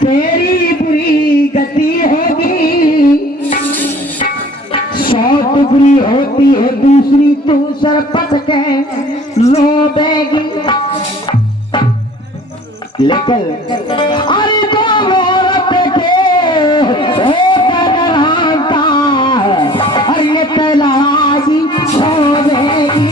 तेरी बुरी गति होगी, सौत बुरी होती है दूसरी, तू सरपट के रोबेगी। लेकिन अरे तो औरत के होता अरे ये तलाजी छोड़ेगी।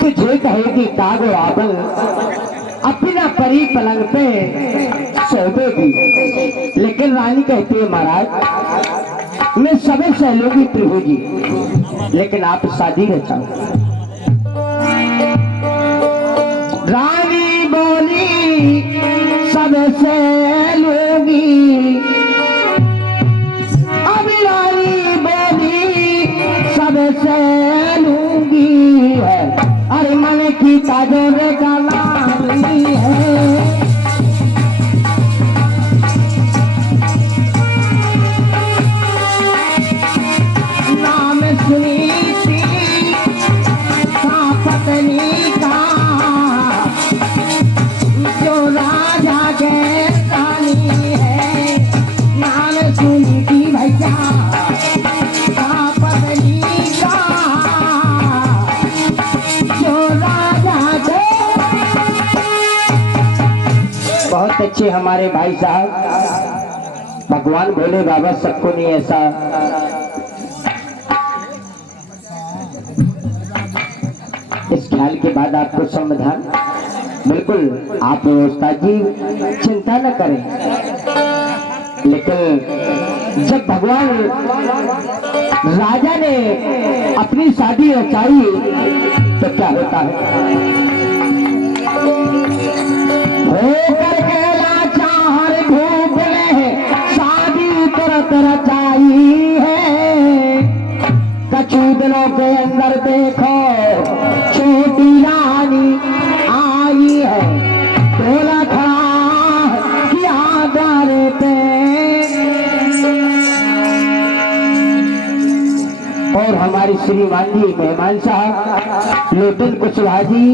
तुझे कहेगी काग आबल अपना परी पलंग पे सोएगी। लेकिन रानी कहती है महाराज मैं सबे सहलोगी प्रभु जी, लेकिन आप शादी रचाओ। रानी बोली सब सहलोगी, अब रानी बोली सब सहलूंगी। अरे मन की ताजोरे का नामी है, नाम सुनी थी पत्नी का, जो राजा के रानी है। नाम सुनी थी भैया पत्नी का, बहुत अच्छे हमारे भाई साहब। भगवान भोले बाबा सबको नहीं ऐसा इस ख्याल के बाद आपको समाधान बिल्कुल आप उस्ताद जी चिंता न करें। लेकिन जब भगवान राजा ने अपनी शादी रचाई तो क्या होता है, होकर के लाचार भूप ने शादी तुरंत रचाई है। कछु दिनों के अंदर देखो छोटी रानी आई है, टोला खड़ा किया द्वार पे। और हमारी श्रीमान जी मेहमान साहब लोटन कुशवाहा जी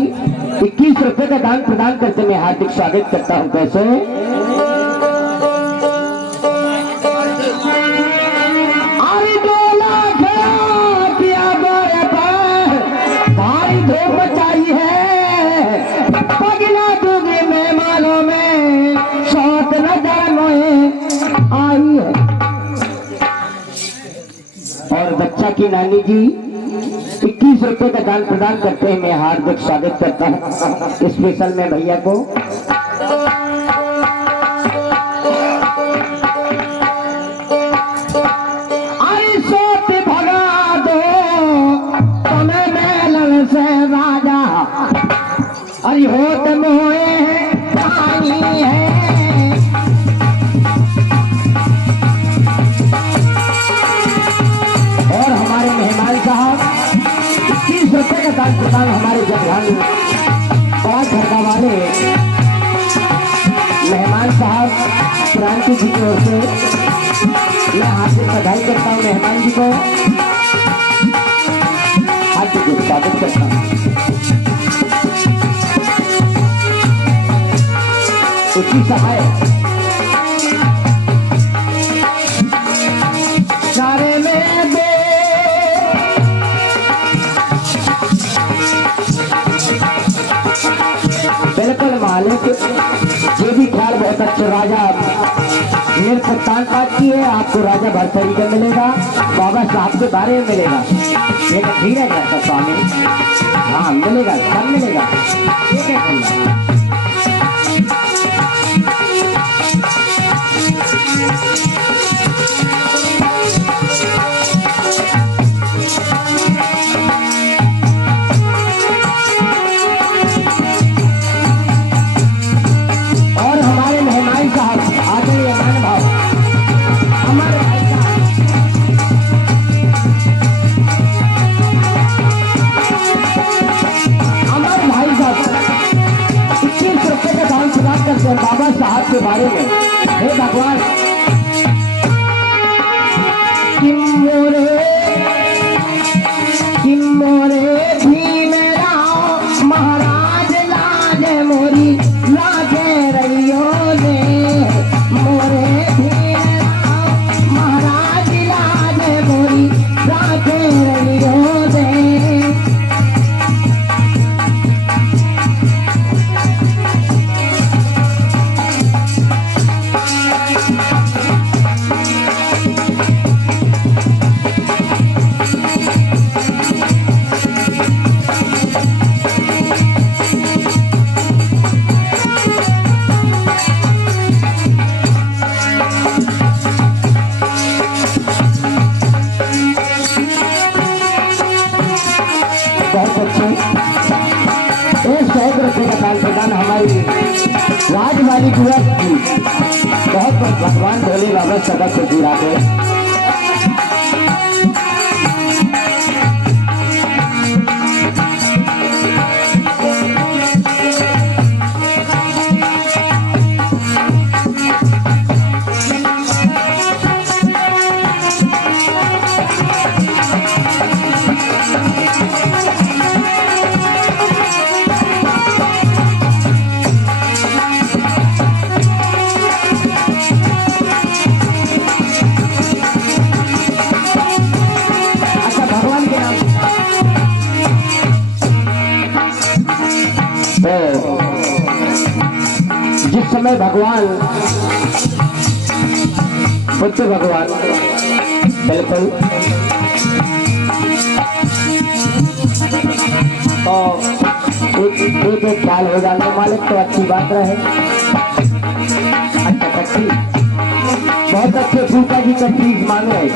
21 रुपए का दान प्रदान करते मैं हार्दिक स्वागत करता हूं। कैसे अरे डोला खड़ा किया द्वार पर, भारी धूप मचाई है, पगला दूंगी मेहमानों में शौक नजर मोए आई है। और बच्चा की नानी जी 21 रुपए का दान प्रदान करते हैं मैं हार्दिक स्वागत करता हूं। स्पेशल में भैया को अरे सोत भगा दो तुम्हें मेलन से राजा, अरे होत मोए पानी है। और हमारे मेहमान साहब 21 रुपए का दान प्रदान हमारे जगहान 5 घंटा वाले मेहमान साहब क्रांति जी की ओर से मैं हार्दिक बधाई करता हूँ। मेहमान जी को हार्दिक स्वागत करता हूँ। उसी सहाय सारे में दे बहुत अच्छे राजा नृत्य तानपात की है। आपको राजा भरसरी का मिलेगा, बाबा साहब के बारे में मिलेगा। एक धीरज रहता स्वामी, हाँ मिलेगा, सब मिलेगा। ठीक है बाबा साहब के बारे में। हे भगवान किमोरे भी मेरा महाराज लाज मोरी लागे रहियो ने, मोरे भी मेरा महाराज लाज मोरी लागे रहियो ने। हमारी राजवाड़ी पूरा बहुत भगवान भोले बाबा सदा से जुड़ा है। जिस समय भगवान बुद्ध भगवान बिल्कुल तो एक ख्याल हो जाने मालिक तो अच्छी बात रहे। अच्छा कच्ची बहुत अच्छे पूजा जी का चीज मांग रहे।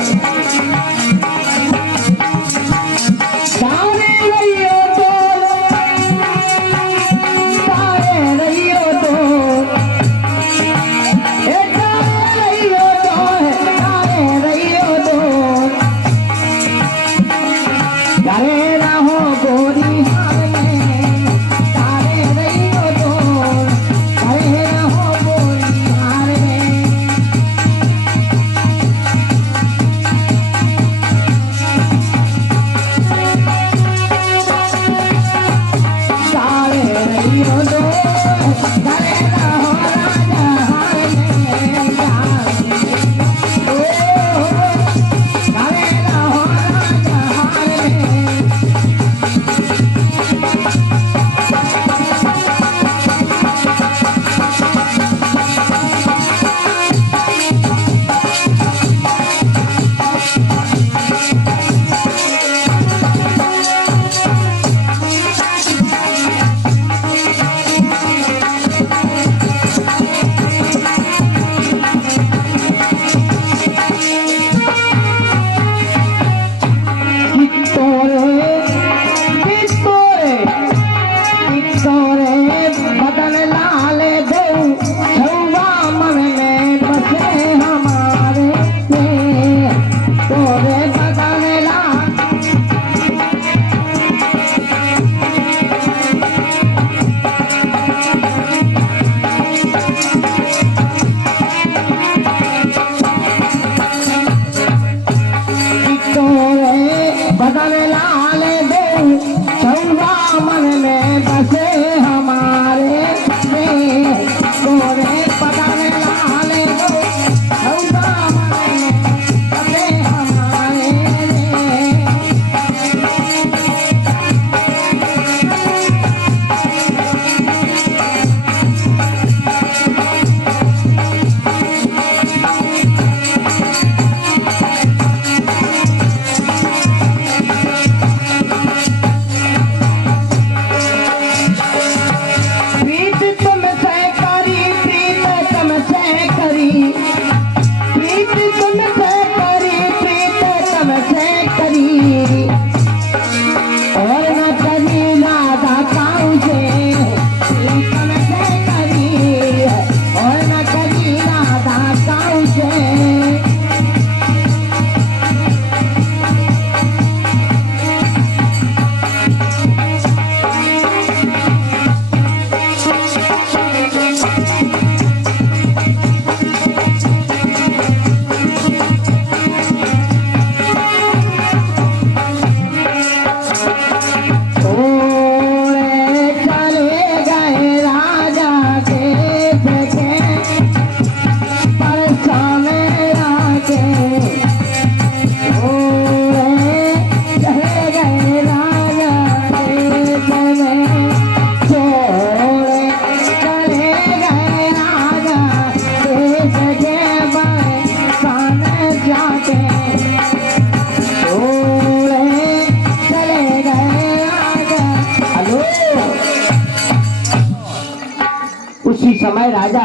उसी समय राजा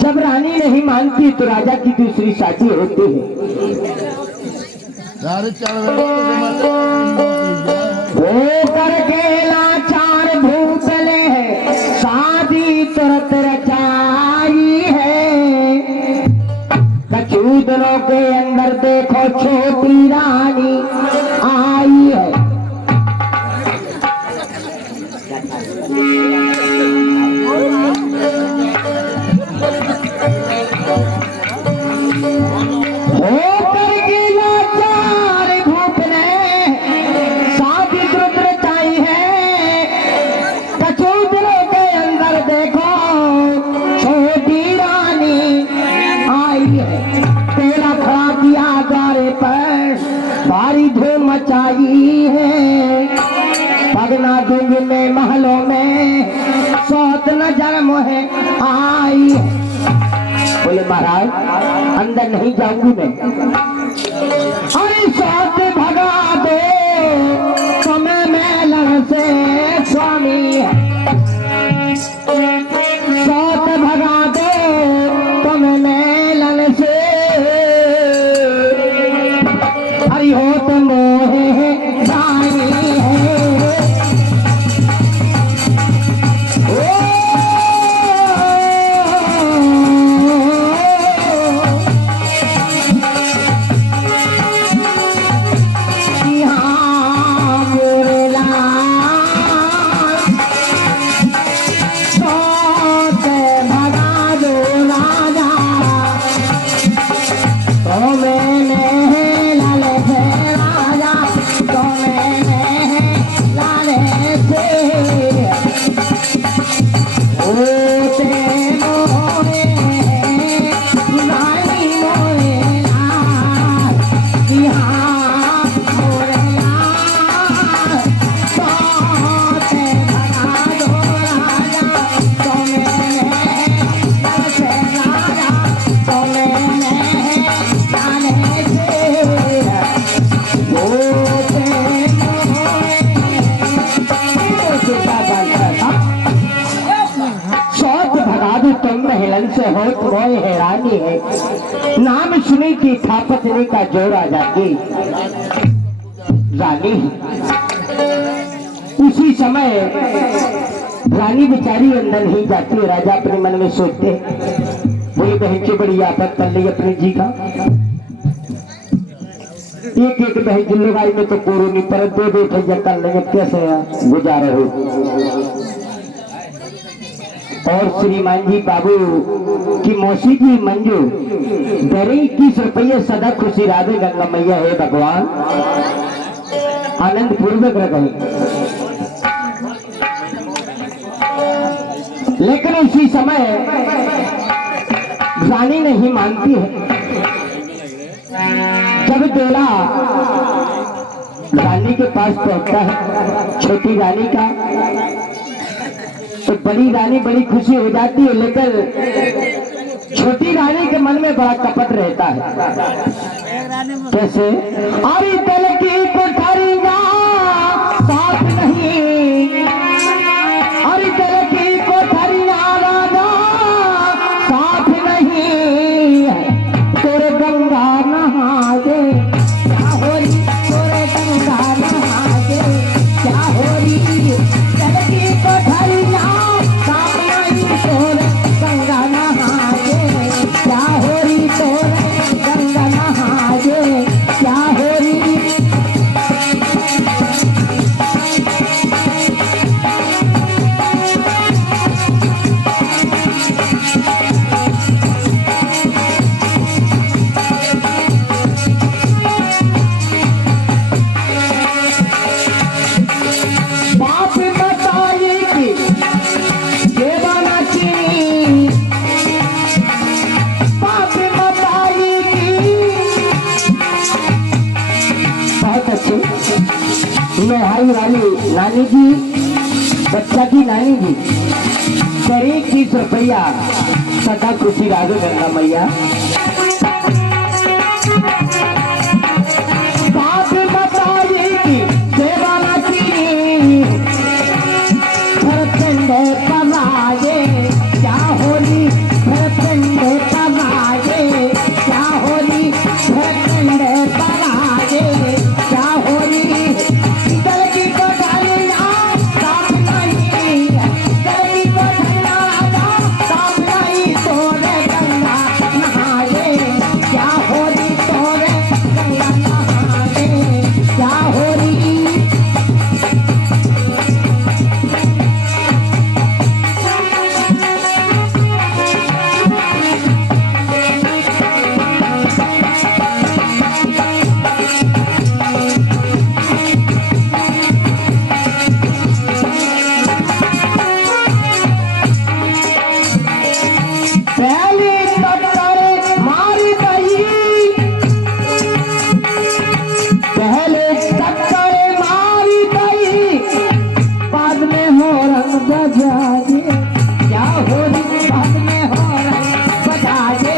जब रानी नहीं मानती तो राजा की दूसरी शादी होती है। वो करके लाचार भूतले शादी तुरंत रचाई है। कचूदनों के अंदर देखो छोटी रानी आई है। भारी धूम मचाई है। पगना दूंगी में महलों में सौत नजर मोहे आई है। बोले महाराज अंदर नहीं जाऊंगी मैं। अरे सौत भगा दो तुम्हें मैं लड़ से स्वामी है। सौत भगा दो तुम्हें मैं लड़ से हो तो मोहे रानी है। से हो तुम्हें हैरानी है। नाम सुनी थी था पत्नी का जोर आ जाती रानी। उसी समय रानी बेचारी अंदर नहीं जाती। राजा अपने मन में सोचते बोली बहन की बड़ी आफत कर ली अपने जी का। एक एक बहन जिल्लुगाई में तो पूरी नहीं पर दो दो कर लेंगे कैसे गुजारे हो। और श्रीमान जी बाबू की मौसी की मंजू दरे 21 रुपये सदा खुशी राधे गंगा मैया है भगवान आनंद पूर्वक रहे। लेकिन उसी समय रानी नहीं मानती है। जब बेला रानी के पास पहुंचता है छोटी रानी का तो बड़ी रानी बड़ी खुशी हो जाती है। लेकिन छोटी रानी के मन में बड़ा कपट रहता है। कैसे अरे दल की कोठरिया साथ नहीं। अरे दल की कोठरिया राजा साथ नहीं। तोरे गंगा नहा दे क्या हो रही। तोरे गंगा नहा दे क्या हो रही। दल की कोठरिया वाली नानी जी बच्चा की नानी जी करीब 30 रुपया सदा खुशी राधे गंगा मैया। बात बताएगी देवाना की पलाए क्या रंग बजा दे, क्या होली बाद में हो रंग बजा दे,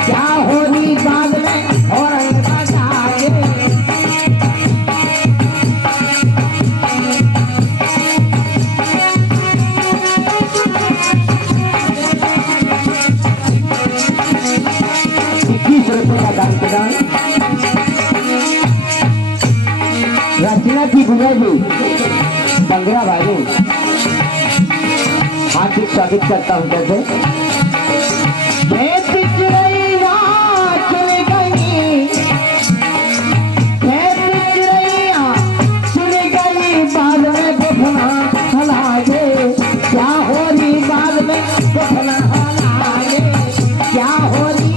क्या होली बाद में हो रंग बजा दे। का दान प्रदान रचना की गुजर जी बंगरा भाई हार्दिक स्वागत करता हूं। जैसे बाद में गोफना हलागे, क्या होली बाद में गोफना हलागे, क्या होली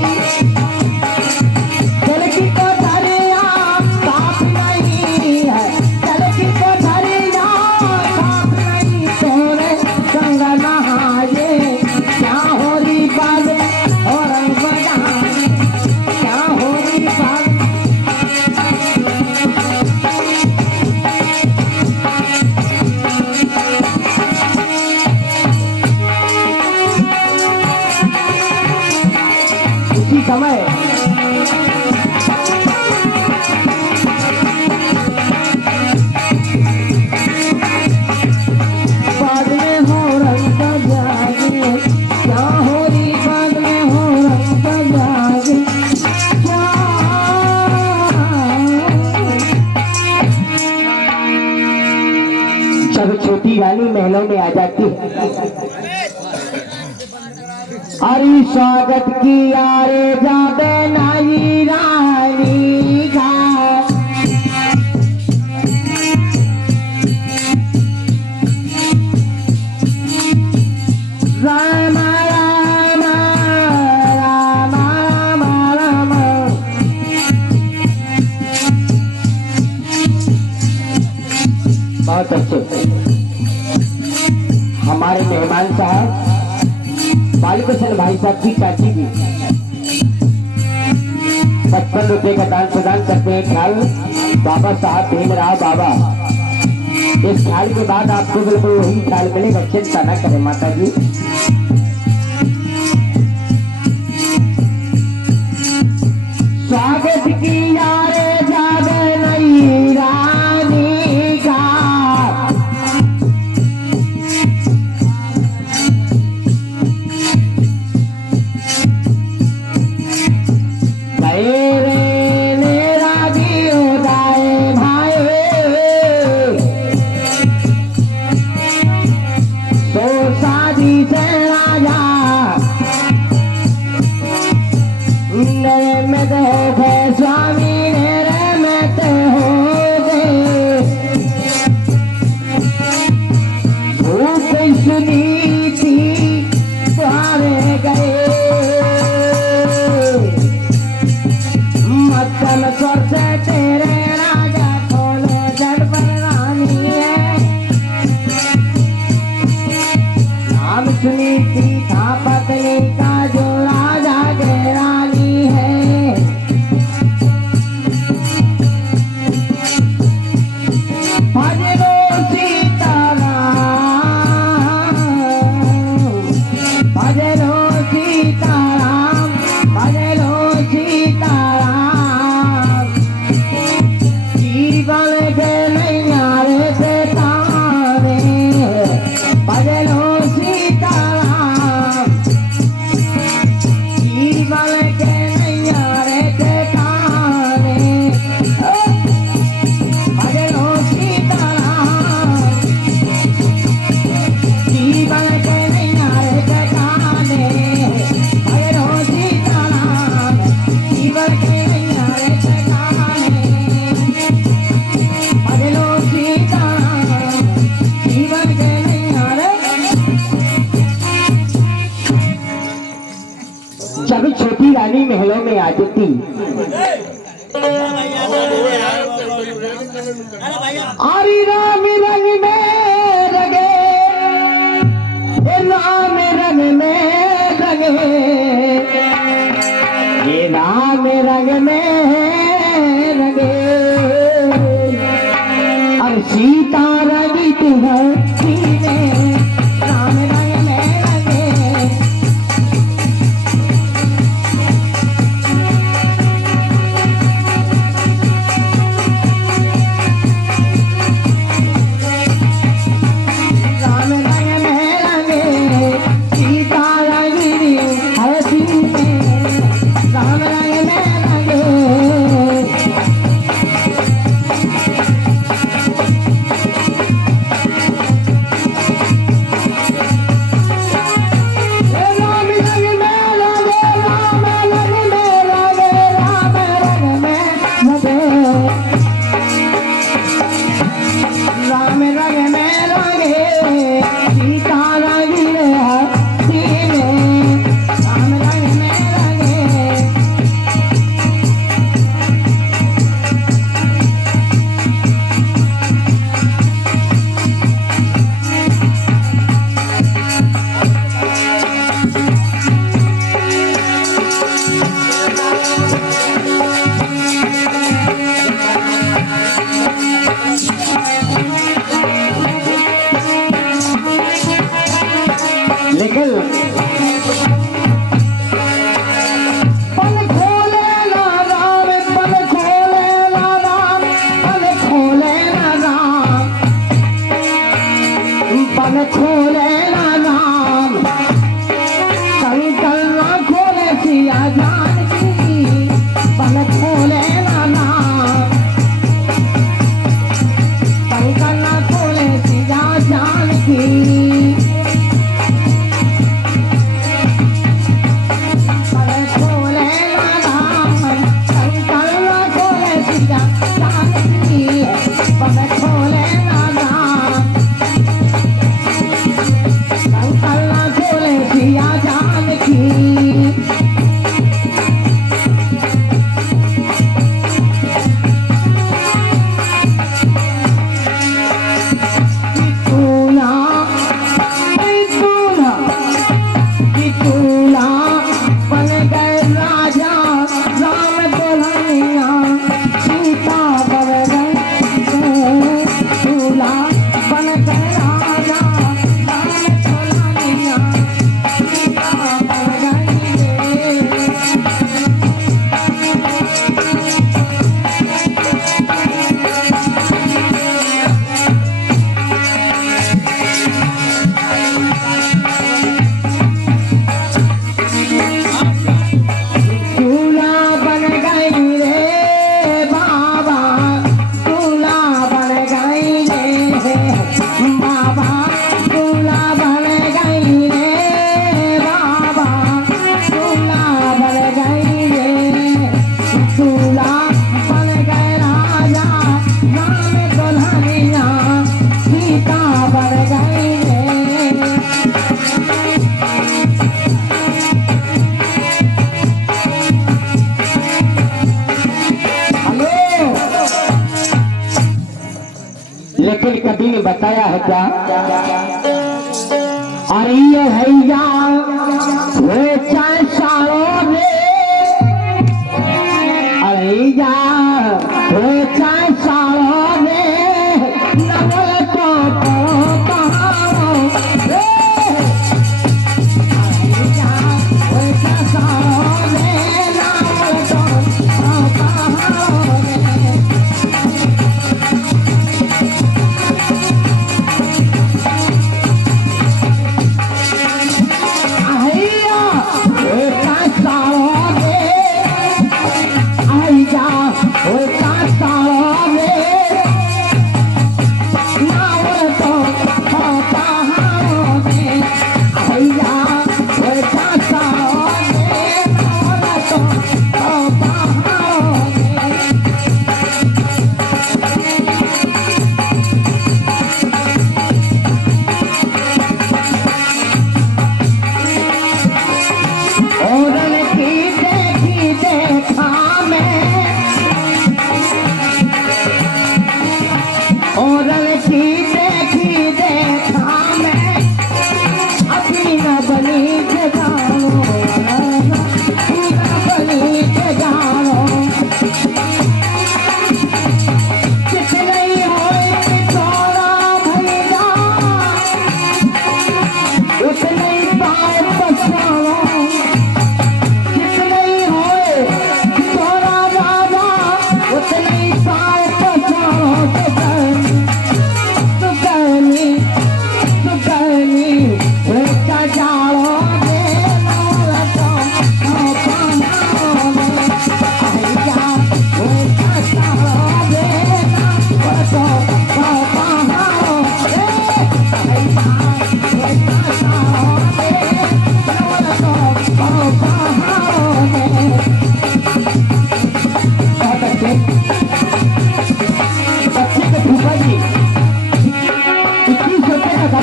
समय बाद में हो रंग बजा दे, क्या होली बाद में हो रंग बजा दे, जब छोटी रानी महलों में आ जाती है, अरे स्वागत किया रे जाबे नाई रानी का, राम राम राम राम राम। बहुत अच्छे हमारे मेहमान साहब बालकृष्ण भाई साहब की चाची की 55 रुपए का दान प्रदान करते हैं। ख्याल बाबा साहब भीमराव बाबा, इस ख्याल के बाद आपको बिल्कुल वही ख्याल मिलेगा, चिंता न करें माता जी। स्वागत किया रे जाबे नई रानी का, स्वामी मेरे में तो हो गए, भूख सुनी थी तुम्हारे गए, मक्कल स्वर से तेरे राजा खोलो जड़ पर रानी है, नाम सुनी थी था पत्नी का जो राजा के रानी है। जब छोटी रानी महलों में आ जाती, आरी राम रंग में रंगे, राम रंग में रंगे, ये राम रंग में रंगे, और सीता रंगी धरती में लेकिन पल खोले ना राम, पल खोले ना राम, पल खोले ना राम, पल खोले ना राम, संकल ना खोले सिया जानकी, पल खोले ना राम, संकल ना खोले सिया जानकी। लेकिन कभी ने बताया है क्या? अरे ये भैया वो चाहे सालों में, अरे या वो चाहे सालों में नवल तो पहाड़ों, वो चाहे सालों में नवल तो पहाड़ों में।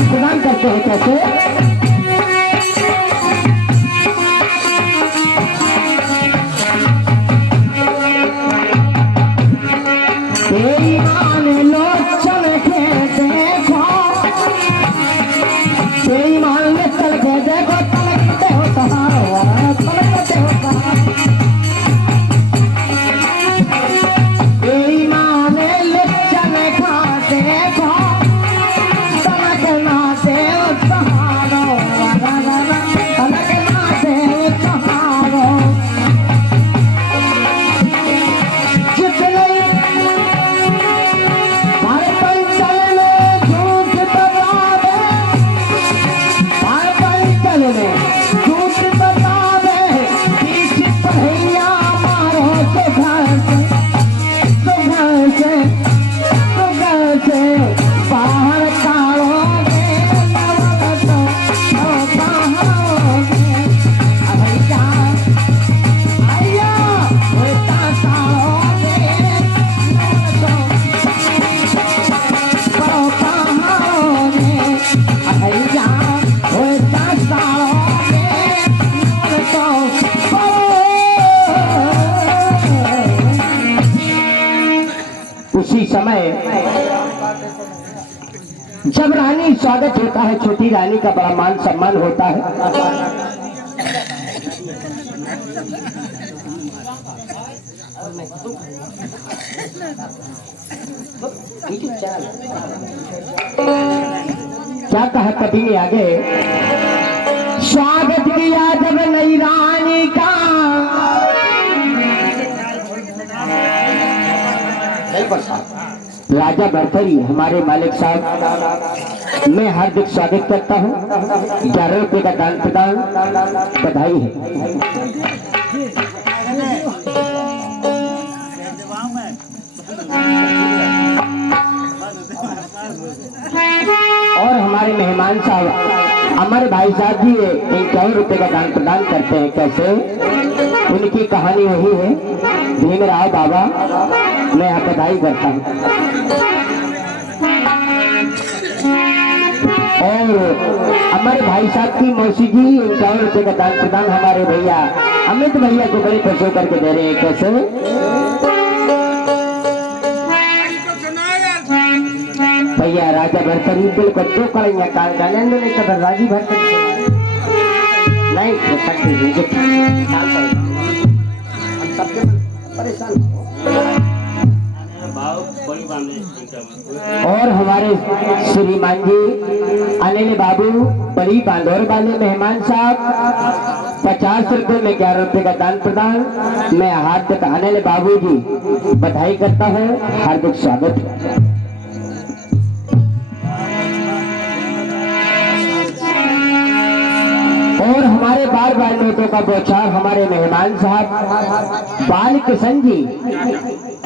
प्रदान करते हैं कैसे? बेईमान लोग चल के देखो, बेईमान में चल के देखो, तलकते हो तुम्हारा, तलकते हो तुम्हारा। बेईमान लोग चल के देखो, तलकना दे तुम्हारा। सब रानी स्वागत होता है, छोटी रानी का बड़ा मान सम्मान होता है। क्या कहा कवि ने आगे, स्वागत किया जब नई रानी का, राजा भरथरी हमारे मालिक साहब, मैं हार्दिक स्वागत करता हूँ। 11 रुपये का दान प्रदान, बधाई है। और हमारे मेहमान साहब अमर भाई साहब जी 51 रुपये का दान प्रदान करते हैं। कैसे, उनकी कहानी वही है, भीमराव बाबा, मैं आप बधाई करता हूँ। और अमर भाई साहब की मौसी जी 51 रुपये का दान प्रदान हमारे भैया अमित भैया को बड़े खुश होकर के दे रहे हैं। कैसे भैया राजा भरथरी बिल्कुल 2 कड़ियाँ काल डालेंगे, नहीं तो राजी भरथरी नहीं तो सबके परेशान। और हमारे श्रीमान जी अनिल बाबू बड़ी बांधोर वाले मेहमान साहब 50 रुपये में 11 रुपये का दान प्रदान, मैं हार्दिक अनिल बाबू जी बधाई करता हूँ, हार्दिक स्वागत। और हमारे बार बार नोटों का बौछार हमारे मेहमान साहब बाल किशन जी,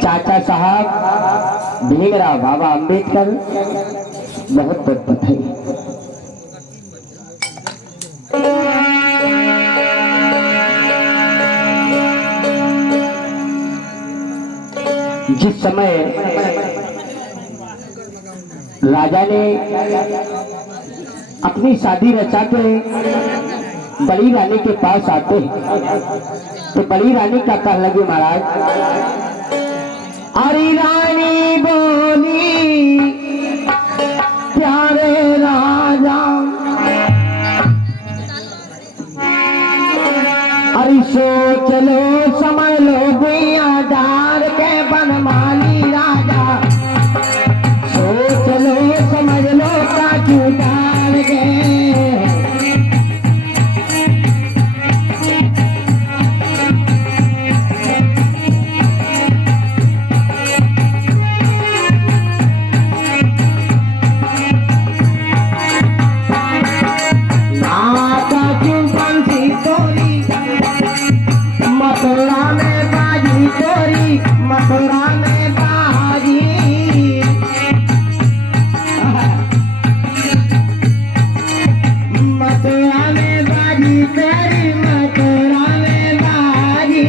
चाचा साहब भीमराव बाबा अंबेडकर, बहुत बहुत बधाई। जिस समय राजा ने अपनी शादी रचा के बड़ी रानी के पास आते तो बड़ी रानी क्या कहने लगी, महाराज अरे रानी बोली प्यारे राजा, अरे सोच लो समझ लो दुनियादार के बनमाली राजा, सोच लो समझ लो काजू डाल के, मथुरा में बाजी, मथुरा में बाजी तेरी, मथुरा में बाजी,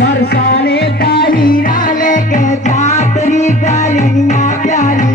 बरसाने का हीरा लेके छात्री गलियां प्यारी,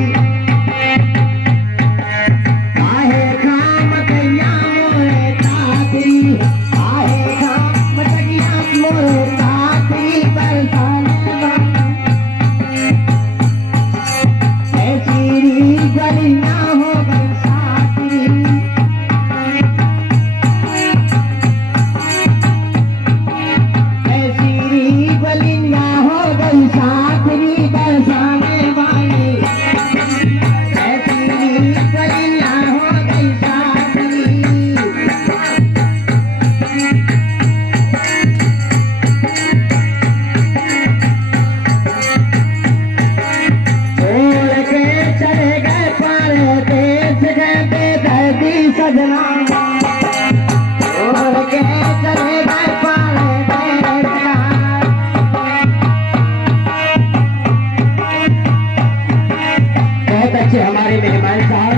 हमारे मेहमान साहब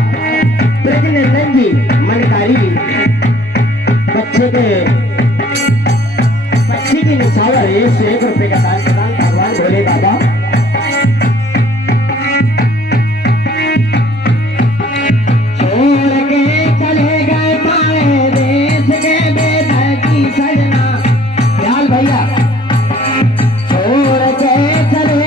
ब्रजनंदन जी मनकारी, बच्चे की निछावर 1 से 1 रुपये का दान प्रदान, भगवान भोले बाबा। छोड़ के चले गए पाए देश के बेदर्दी सजना, ख्याल भैया, छोड़ के चले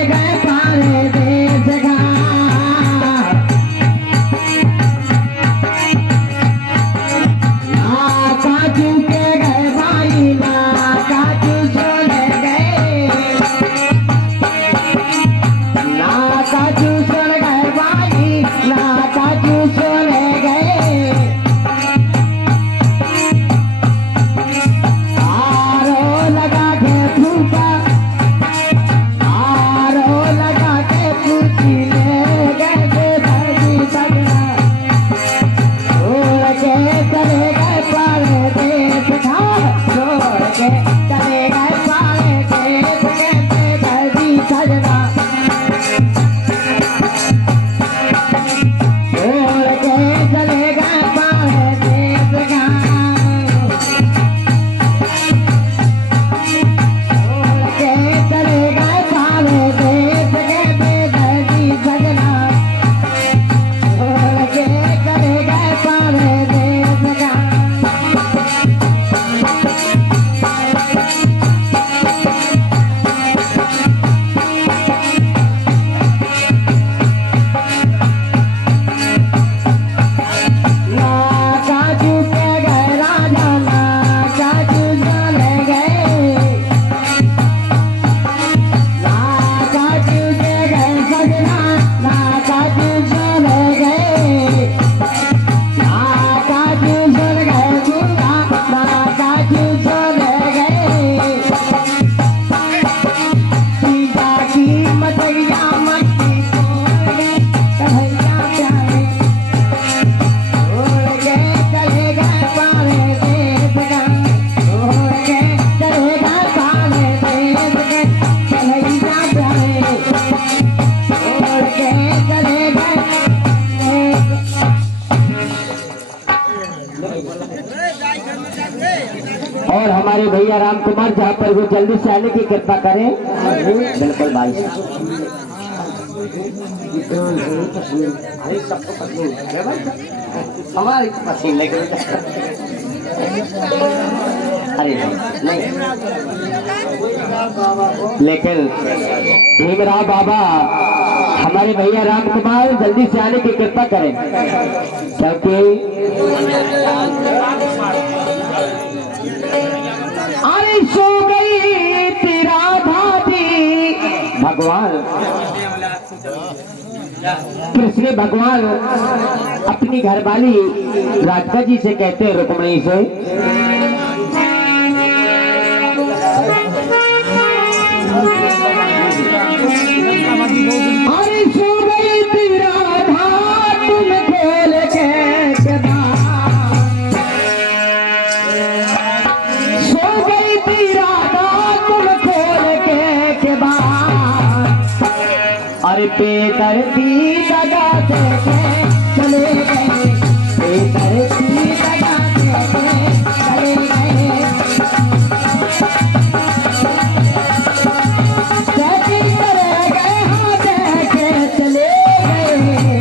और हमारे भैया राम कुमार जहाँ पर वो जल्दी से आने की कृपा करें। बिल्कुल भाई, हमारी पसीन अरे नहीं, लेकिन भीमराव बाबा हमारे भैया राम कुमार जल्दी से आने की कृपा करें, क्योंकि अरे सो गई तेरा भाभी भगवान कृष्ण भगवान अपनी घरवाली राधिका जी से कहते हैं, रुक्मिणी से, अरे सो गई तेरा भात तुम खोल के सो गई तेरा भात तुम खोल के बाद, अरे बेदर्दी दगा दे चले गए, बेदर्दी दगा दे चले गए, कैसी तरह गए हाँ के चले गए,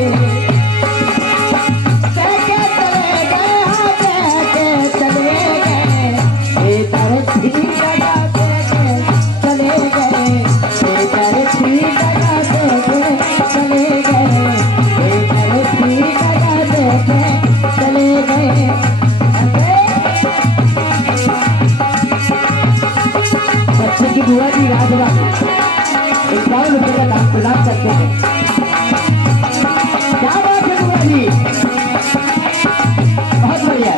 कैसे तरह गए हाँ के चले गए, बेदर्दी दगा दे चले गए, बेदर्दी दगा दे चले गए, बेदर्दी दगा दे चले गए। बच्चे की बुआ जी राजवा 51 रुपए का दान प्रदान करते हैं। क्या बात है बुआ जी, बहुत बढ़िया।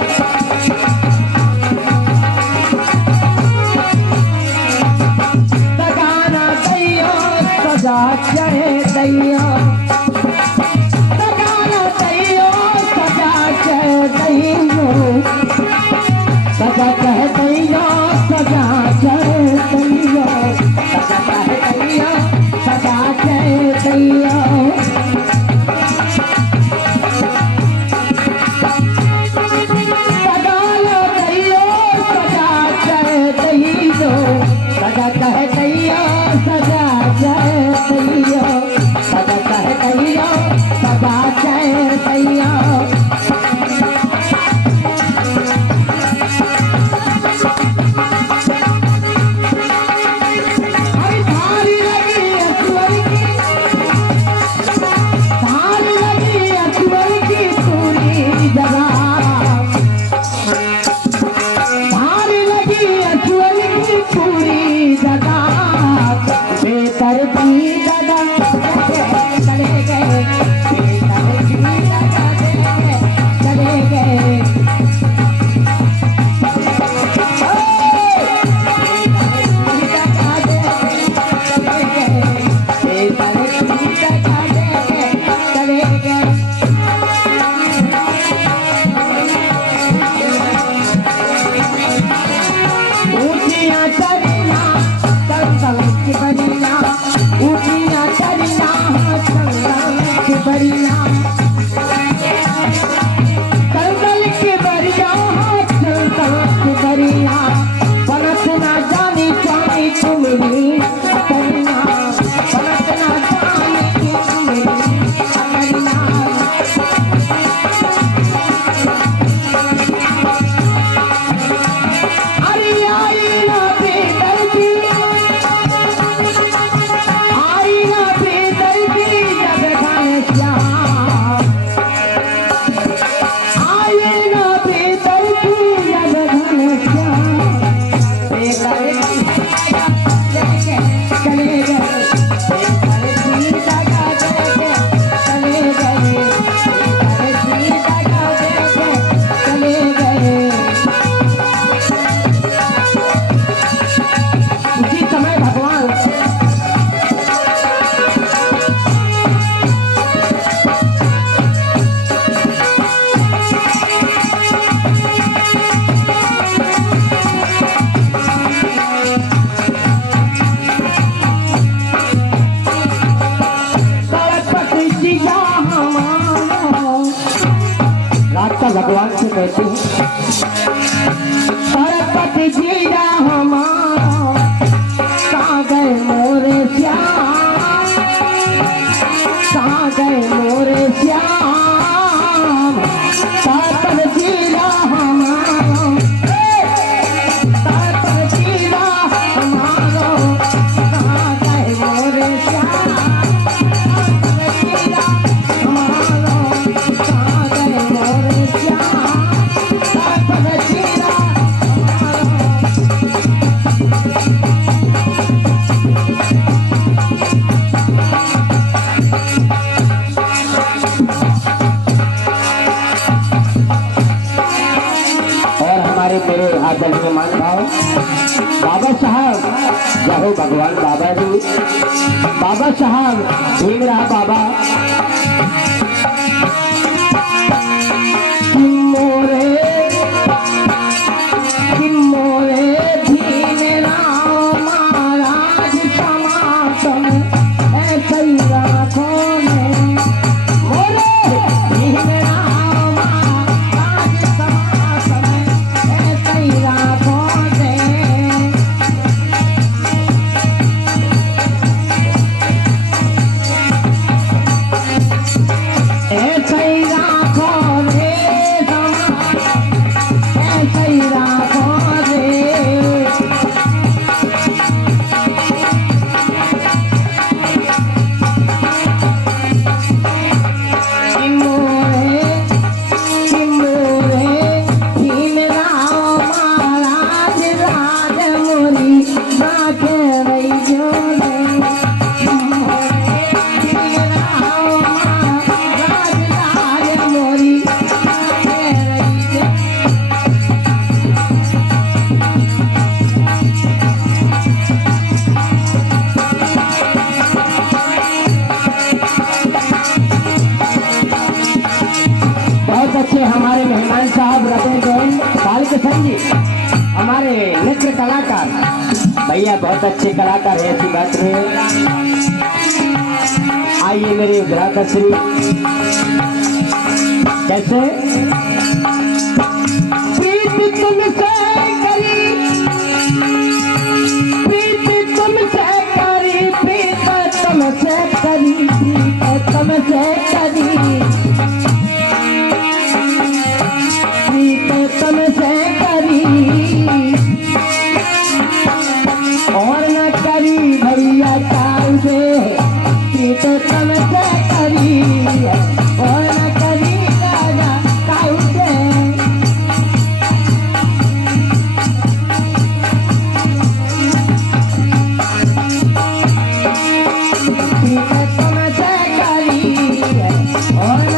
सगाना दैया सजा चढ़े दैया, सगाना दैया सजा चढ़े दैया, सजा चढ़े दैया सजा चढ़े दैया, सजा चढ़े दैया सजा चढ़े दैया। सगाना दैया सजा चढ़े दैया, सजा चढ़े दैया सजा चढ़े दैया, सजा चढ़े दैया सजा चढ़े दैया। अरे धारी लगी असवर की, धारी लगी असवर की पूरी जगह, धारी लगी असवर की पूरी जगह, बेदर्दी दगा चले गए, बेदर्दी दगा चले गए। ऊँचियाँ चढ़ना संगम की बरिया, ऊँचियाँ चढ़ना संगम की बरिया, संगम की बरिया संगम की बरिया, बनत ना जानी जानी तुम्हें अपना, बनत ना जानी तुम्हें अपना। अरे आई ना बेदर्दी, आई ना बेदर्दी जब घनश्याम, जीजा हमारा। रास्ता भगवान से कहते हैं सरस्वती जीजा हमारा कहाँ गए मोरे श्याम, कहाँ गए मोरे श्याम। सरस्वती जीजा हमारा, सरस्वती जीजा हमारा कहाँ गए मोरे श्याम। मेरे आदरणीय मान भाव बाबा साहब, जय भगवान बाबा जी, बाबा साहब भीमराव बाबा मोरे भीमराव महाराज समातम ऐसे ही राखो में। मोरे भीमराव महाराज समातम ऐसे ही राखो में। ऐसे ही राखो रे ऐसे ही राखो रे। मोरे भीमराव महाराज राज मोरी राखे रही जो रे। मोरे भीमराव महाराज राज मोरी राखे रही जो। बहुत अच्छे हमारे मेहमान साहब रतन जैन बालकिशन जी, हमारे नृत्य कलाकार भैया बहुत अच्छे कलाकार है, ऐसी बात नहीं है। आइए मेरे भ्राताश्री, कैसे प्रीति तुमसे करी, प्रीति तुमसे करी, प्रीति तुमसे करी, प्रीति तुमसे करी, तुमसे करी और न करी भैया काल से। प्रीत तुमसे करी और न करी राजा काल से। प्रीत तुमसे करी और